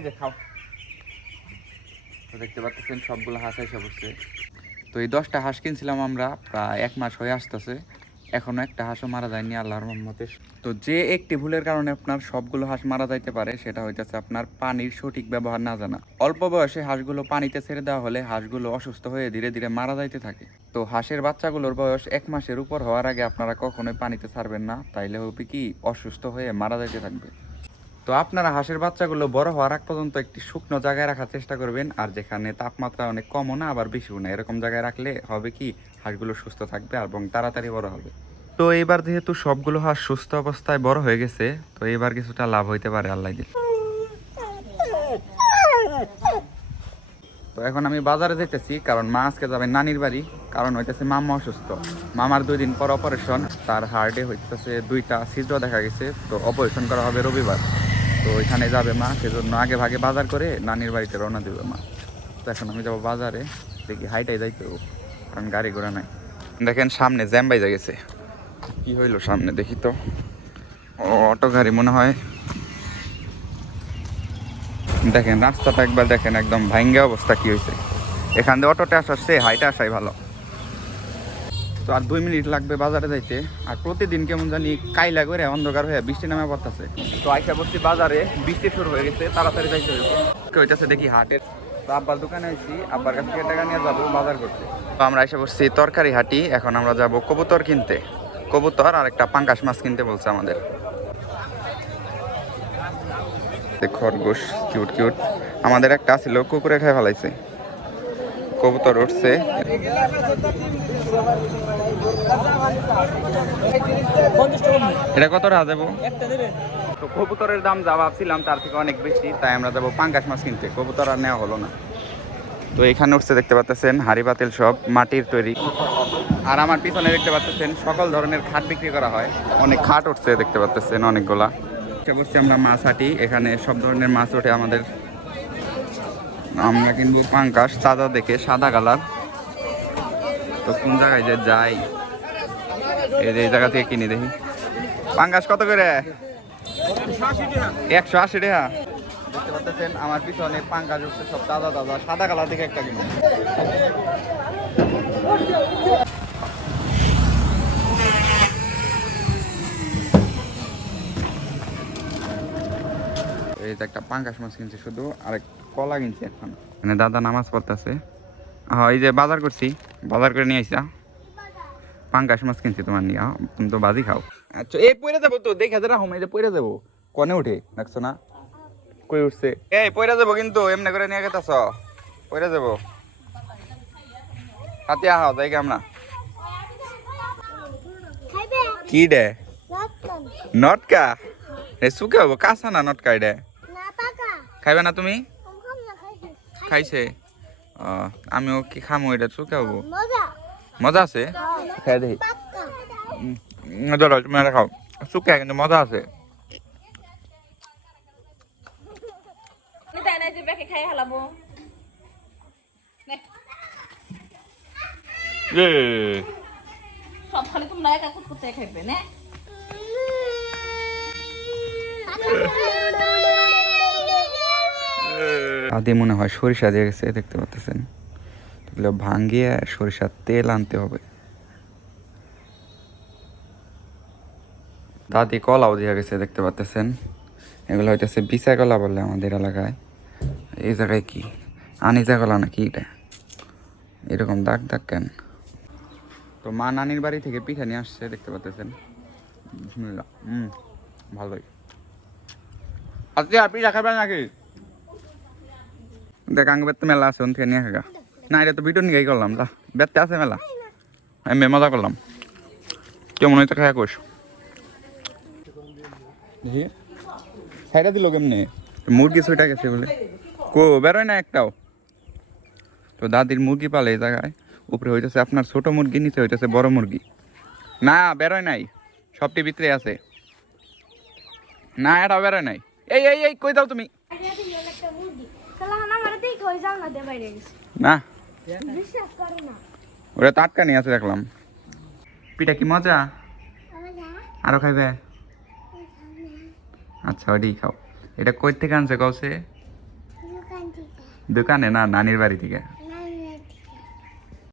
এই যে খাও। তো দেখতে পাচ্ছেন সবগুলো হাঁস এসে বসছে। তো এই 10টা হাঁস কিনছিলাম আমরা, প্রায় 1 মাস হয়ে আসতেছে, এখনো একটা হাঁসও মারা যায়নি আল্লাহর রহমতে। তো যে একটি ভুলের কারণে আপনার সবগুলো হাঁস মারা যাইতে পারে সেটা হইতেছে আপনার পানির সঠিক ব্যবহার না জানা। অল্প বয়সে হাঁসগুলো পানিতে ছেড়ে দেওয়া হলে হাঁসগুলো অসুস্থ হয়ে ধীরে ধীরে মারা যাইতে থাকে। তো হাঁসের বাচ্চাগুলোর বয়স 1 মাসের উপর হওয়ার আগে আপনারা কখনোই পানিতে ছাড়বেন না, তাইলে হবে কি অসুস্থ হয়ে মারা যাইতে থাকবে। তো আপনারা হাঁসের বাচ্চাগুলো বড় হওয়ার আগ পর্যন্ত একটি শুকনো জায়গায় রাখার চেষ্টা করবেন, আর যেখানে তাপমাত্রা অনেক কমও না আবার বেশিও না, এরকম জায়গায় রাখলে হবে কি হাঁসগুলো সুস্থ থাকবে এবং তাড়াতাড়ি বড় হবে। তো এইবার যেহেতু সবগুলো হাঁস সুস্থ অবস্থায় বড় হয়ে গেছে, তো এবার কিছুটা লাভ হইতে পারে আল্লাহ দিলে। তো এখন আমি বাজারে যেতেছি, কারণ মা আজকে যাবে নানির বাড়ি। কারণ হইতেছে মামা অসুস্থ, মামার 2 দিন পর অপারেশন, তার হার্টে হইতেছে 2টা ছিদ্র দেখা গেছে, তো অপারেশন করা হবে রবিবার। তো ওইখানে যাবে মা, সেজন্য আগে ভাগে বাজার করে নানির বাড়িতে রওনা দেবে মা। তো এখন আমি যাবো বাজারে, দেখি হাইটাই যাইতে হোক, কারণ গাড়ি ঘোড়া নাই। দেখেন সামনে জ্যাম বাইজা গেছে, কি হইলো সামনে দেখি তো। ও অটো গাড়ি মনে হয়। দেখেন রাস্তাটা একবার দেখেন, একদম ভাঙ্গা অবস্থা কি হয়েছে। এখান দিয়ে অটোতে আসছে, হাইটে আসাই ভালো। তো আর 2 মিনিট লাগবে বাজারে যাইতে। আর প্রতিদিন কেমন জানি কাইলা করে অন্ধকার হয়ে বৃষ্টি নামে পড়তেছে। তো আইসা বসছি বাজারে, বৃষ্টি শুরু হয়ে গেছে, তাড়াতাড়ি যাইতে হবে। হইতেছে দেখি হাটের। তো আব্বার দোকানে আইছি, আব্বার কাছ থেকে টাকা নিয়ে যাবো বাজার করতে। তো আমরা এসে বসছি তরকারি হাটি, এখন আমরা যাব কবুতর কিনতে। কবুতর আর একটা পাঙ্গাস মাছ কিনতে বলছে আমাদের। খরগোশ কিউট কিউট, আমাদের একটা ছিল কুকুরে খেয়ে ফেলাইছে। কবুতর উঠছে। এটা কত টাকা দেবো? তো কবুতরের দাম যা ভাবছিলাম তার থেকে অনেক বেশি, তাই আমরা যাবো পাঙ্গাস মাছ কিনতে। কবুতর আর নেওয়া হলো না। তো এখানে উঠছে দেখতে পাচ্ছেন হাড়ি পাতিল সব মাটির তৈরি। আর আমার পিছনে দেখতে পাচ্ছেন সকল ধরনের খাট বিক্রি করা হয়, অনেক খাট উঠছে দেখতে পাচ্ছেন অনেকগুলা। বসছি আমরা মাছ হাটি, এখানে সব ধরনের মাছ ওঠে আমাদের। আমরা কিনবো পাঙ্গাস তাজা দেখে, সাদা কালার। তো কোন জায়গায় যে যাই, এই জায়গা থেকে কিনি দেখি। পাঙ্গাস কত করে? 180 টাকা। দেখতে পাচ্ছেন আমার পিছনে পাঙ্গাস উঠছে সব তাজা তাজা, সাদা কালার দেখে একটা কিনো। এই যে একটা পাঙ্গাস মাছ কিনছি শুধু, আর কলা কিনছি এখন। মানে দাদা নামাজ পড়তেছে। হ্যাঁ এই যে বাজার করছি, বাজার করে নিয়ে আইসা পাঙ্গাস মাছ কিনছি তোমার নিয়ে। তুমি তো বাজি খাও। আচ্ছা এই পয়রা যাবো তো, দেখে যারা হোম এই যে পয়রা যাবো। কনে উঠে দেখছো না কই উঠছে? এই পয়রা যাবো কিন্তু, এমনি করে নিয়ে গেতাছ, পয়রা যাবো। হাতে আহ যাই আমরা। কি ডে নটকা? সুকে হবো কাঁচা না নটকা? ডে খাইবে না তুমি? খাইছে। আমিও কি খামো, এটা সুকে হবো। মজা আছে, খাই দেখি। তুমি খাও, সুকে কিন্তু মজা আছে। সব খালি তোমরা একা করতে খাইবে না। আদি মনে হয় সরিষা দিয়ে গেছে, দেখতে পাচ্ছেন। এগুলো ভাঙ্গিয়ে সরিষার তেল আনতে হবে। দাদি কলাও দিয়ে গেছে দেখতে পাচ্ছেন। এগুলো হইতেছে বিছা কলা বলে আমাদের এলাকায়। এই জায়গায় কি আনিজা কলা নাকি এটা, এরকম দাগ দাগ কেন? তো মা নানির বাড়ি থেকে পিঠা নিয়ে আসছে দেখতে পাচ্ছেন। ভালোই। আজকে আর পিঠা খাবেন নাকি? দেখ আঙ্গ বেতে মেলা আছে, ওন থেকে নিয়ে খাগা। না এটা তো ভিডিও নিয়েই করলাম, যা বেতে আছে মেলা, আমি মজা করলাম। কেমন হয়েছে খায়া কোষ দেখি। খাইটা দিল কেমনি? মুরগি ছুটা গেছে বলে কো বেরোয় না একটাও। তো দাদির মুরগি পালে এই জায়গায়, উপরে হইতেছে আপনার ছোট মুরগি, নিচে হইতেছে বড় মুরগি। না বেরোয় নাই, সবটি ভিতরে আছে। না এটা বেরোয় নাই। এই এই এই কই দাও তুমি? না ওরা টাটকা নিয়ে আছে দেখলাম। পিঠা কি মজা? আরো খাইবে? আচ্ছা ওইটাই খাও। এটা কই থেকে আনছে কওছে? দোকানে না, নানির বাড়ি থেকে।